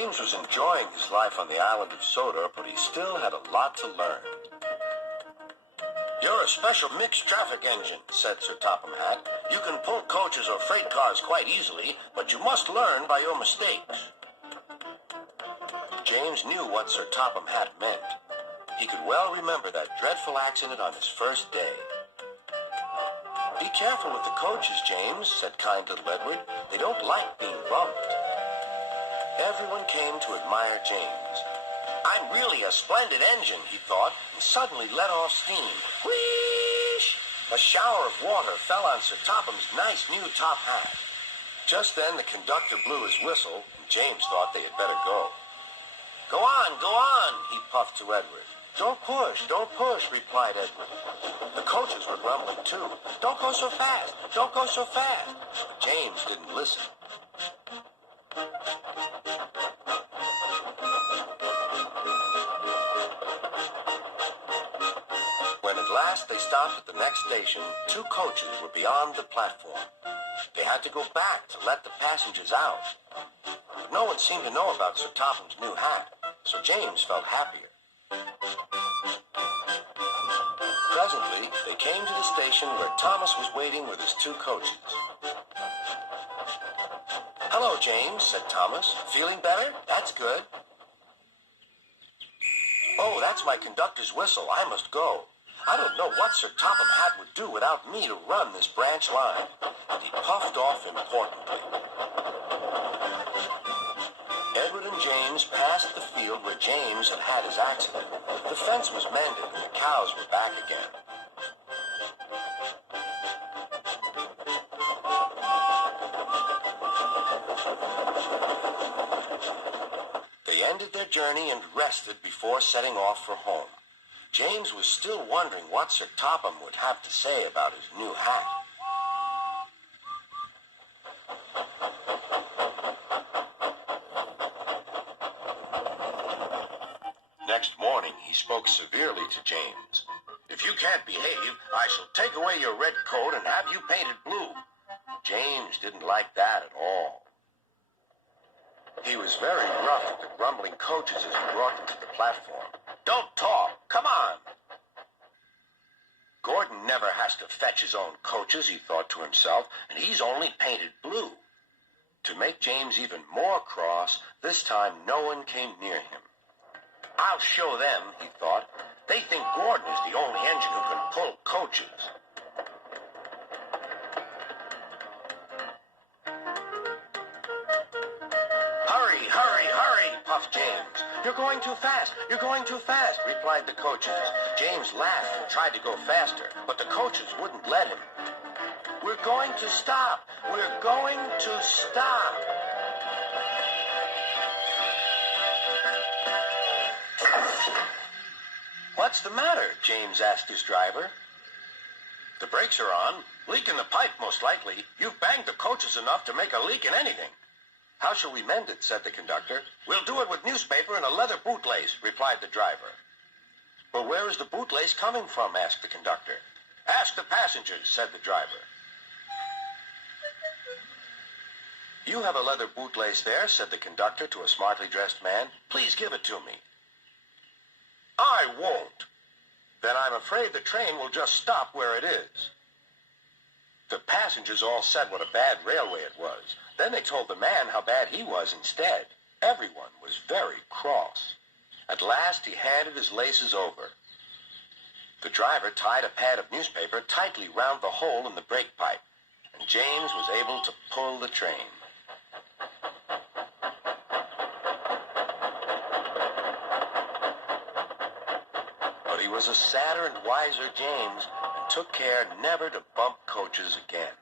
James was enjoying his life on the island of Sodor, but he still had a lot to learn. "You're a special mixed traffic engine," said Sir Topham Hatt. "You can pull coaches or freight cars quite easily, but you must learn by your mistakes." James knew what Sir Topham Hatt meant. He could well remember that dreadful accident on his first day. "Be careful with the coaches, James," said kind little Edward. "They don't like being bumped." Everyone came to admire James. "I'm really a splendid engine," he thought, and suddenly let off steam. Whoosh! A shower of water fell on Sir Topham's nice new top hat. Just then the conductor blew his whistle, and James thought they had better go. Go on, he puffed to Edward. Don't push, replied Edward. The coaches were grumbling too. Don't go so fast. But James didn't listen. When at last they stopped at the next station, 2 coaches were beyond the platform. They had to go back to let the passengers out. But no one seemed to know about Sir Topham's new hat, so James felt happier. Presently, they came to the station where Thomas was waiting with his 2 coaches. "Hello, James," said Thomas. "Feeling better? That's good." "Oh, that's my conductor's whistle. I must go. I don't know what Sir Topham Hatt would do without me to run this branch line." And he puffed off importantly. Edward and James passed the field where James had had his accident. The fence was mended and the cows were back again. They ended their journey and rested before setting off for home. James was still wondering what Sir Topham would have to say about his new hat. Next morning, he spoke severely to James. "If you can't behave, I shall take away your red coat and have you painted blue." James didn't like that at all. He was very rough at the grumbling coaches as he brought them to the platform. "Don't talk. Come on." Gordon never has to fetch his own coaches, he thought to himself, and he's only painted blue. To make James even more cross, this time no one came near him. "I'll show them," he thought. "They think Gordon is the only engine who can pull coaches." Hurry, puffed James. You're going too fast, replied the coaches. James laughed and tried to go faster, but the coaches wouldn't let him. We're going to stop. "What's the matter?" James asked his driver. "The brakes are on. Leak in the pipe, most likely. You've banged the coaches enough to make a leak in anything." "How shall we mend it?" said the conductor. "We'll do it with newspaper and a leather bootlace," replied the driver. "But where is the bootlace coming from?" asked the conductor. "Ask the passengers," said the driver. "You have a leather bootlace there," said the conductor to a smartly dressed man. "Please give it to me." "I won't." "Then I'm afraid the train will just stop where it is." The passengers all said what a bad railway it was. Then they told the man how bad he was instead. Everyone was very cross. At last he handed his laces over. The driver tied a pad of newspaper tightly round the hole in the brake pipe, and James was able to pull the train. But he was a sadder and wiser James, and took care never to bump coaches again.